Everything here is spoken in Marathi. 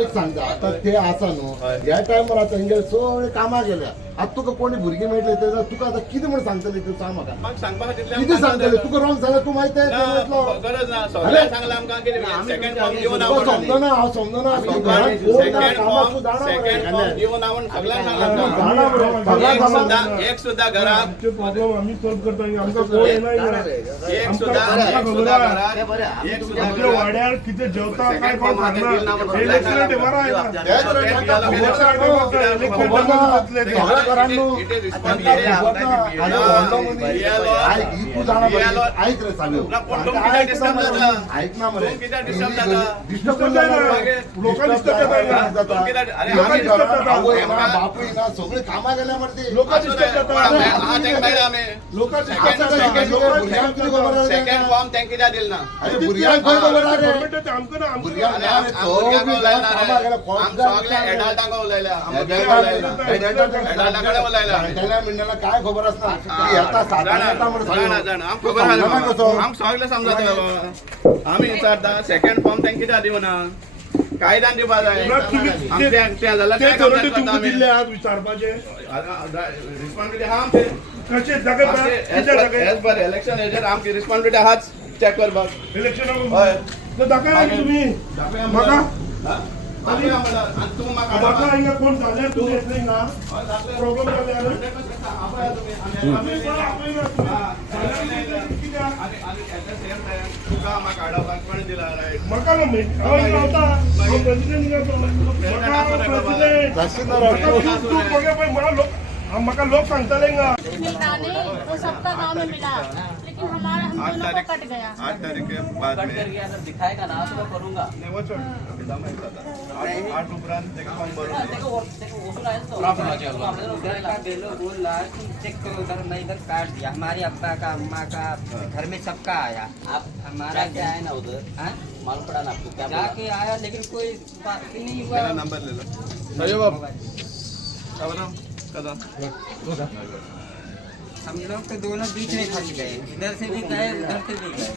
एक सांगता आता ते आसा न्हू ह्या टायमार आता हिंगे सगळे कामां गेल्या आता तुका कोणी भुरगीं मेळटले ते तुका आता कितें म्हण सांगतले तू सांग म्हाका मग सांगपा खातीर कितें सांगतले तुका रॉंग सांगला तू माहिती आहे गरज ना सगळ्यांक सांगला आमकां कितें सेकंड फॉर्म घेवन तुका समजना हांव समजना घरांत कोण ना कामाक तू जाणा सेकंड फॉर्म घेवन हांव सगळ्यांक सांगला एक सुद्धा घरात प्रॉब्लेम आम्ही सॉल्व करता आमकां कोण येणार एक सुद्धा घरात एक सुद्धा आपल्या वाड्यार किती जेवता काय कोण सांगणार इलेक्शन डेमारा ऐक ना मरे बापू ना सगळे कामा गेल्या मरे सेकंड फॉर्म त्यांनी कित्याक दिल ना एडल्टांक उलयल्या मिंडला काय खबर असता आमकां सगळे समजता आमी विचारता सेकंड फॉर्म त्यांनी कित्याक दिवना कायद्यान दिवपा जाय तें जाल्यार दिल्ले आज विचारपाचे रिस्पॉन्सिबिलिटी आहा आमची कशे एज पर इलेक्शन एजंट आमची रिस्पॉन्सिबिलिटी आहाच चेक करपाक इलेक्शन दाखय तुम्ही म्हाका म्हाका हिंगा कोण झाले तुम्ही येतले ना प्रॉब्लेम जाले म्हाका ना प्रेसिडेंट म्हाका लोक सांगताले हिंगा मिलता नहीं वो सबका गांव में मिला लेकिन हमारा हम दोनों को कट गया 8 तारीख के बाद में दिखाएगा ना तो मैं करूंगा नहीं वो छोड़ 8 उपरांत देखो फॉर्म भरून चेक करो उधर मैं इधर काट दिया हमारे अब्बा का अम्मा का घर में सबका आया आप हमारा क्या है ना उधर मालूम पड़ा ना आपको क्या जाके आया लेकिन कोई बात नहीं हुआ मेरा नंबर ले लो सही बाब हम लोग तो दोनों बीच में फंस गए इधर से भी गए उधर से भी गए।